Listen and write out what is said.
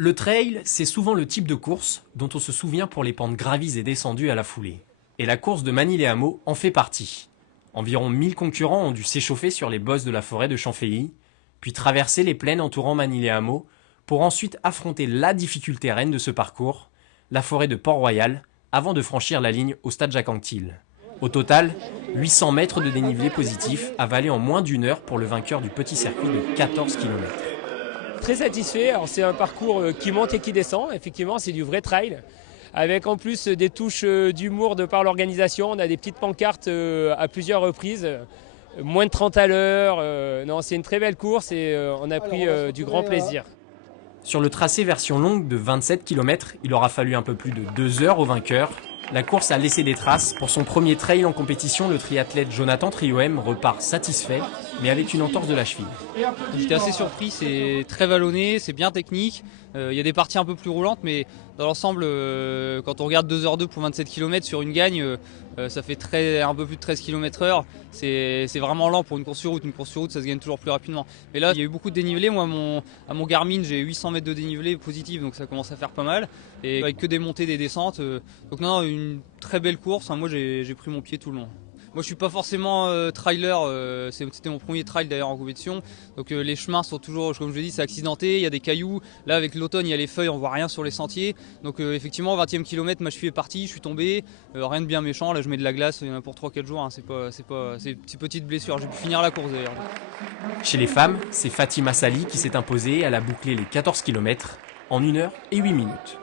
Le trail, c'est souvent le type de course dont on se souvient pour les pentes gravies et descendues à la foulée. Et la course de Manille-les-Hameaux en fait partie. Environ 1000 concurrents ont dû s'échauffer sur les bosses de la forêt de Champféhy, puis traverser les plaines entourant Manille-les-Hameaux pour ensuite affronter la difficulté reine de ce parcours, la forêt de Port-Royal, avant de franchir la ligne au stade Jacques-Anquetil. Au total, 800 mètres de dénivelé positif avalés en moins d'une heure pour le vainqueur du petit circuit de 14 km. Très satisfait, alors c'est un parcours qui monte et qui descend, effectivement c'est du vrai trail, avec en plus des touches d'humour de par l'organisation, on a des petites pancartes à plusieurs reprises, moins de 30 à l'heure, non c'est une très belle course et on a pris du grand plaisir. Sur le tracé version longue de 27 km, il aura fallu un peu plus de 2 heures au vainqueur. La course a laissé des traces. Pour son premier trail en compétition, le triathlète Jonathan Trioem repart satisfait, mais avec une entorse de la cheville. J'étais assez surpris, c'est très vallonné, c'est bien technique. Il y a des parties un peu plus roulantes, mais dans l'ensemble, quand on regarde 2h02 pour 27 km sur une gagne, ça fait un peu plus de 13 km/h. C'est vraiment lent pour une course sur route. Une course sur route, ça se gagne toujours plus rapidement. Mais là, il y a eu beaucoup de dénivelé. Moi, à mon Garmin, j'ai 800 mètres de dénivelé positif, donc ça commence à faire pas mal. Et avec que des montées, des descentes. Donc non, une très belle course. Moi, j'ai pris mon pied tout le long. Moi je suis pas forcément trailer, c'était mon premier trail d'ailleurs en compétition, donc les chemins sont toujours, comme je l'ai dit, c'est accidenté, il y a des cailloux, là avec l'automne il y a les feuilles, on voit rien sur les sentiers, donc effectivement au 20e kilomètre ma cheville est partie, je suis tombé, rien de bien méchant, là je mets de la glace, il y en a pour 3-4 jours, hein, c'est une petite blessure, j'ai pu finir la course d'ailleurs. Chez les femmes, c'est Fatima Sali qui s'est imposée, elle a bouclé les 14 km en 1 heure et 8 minutes.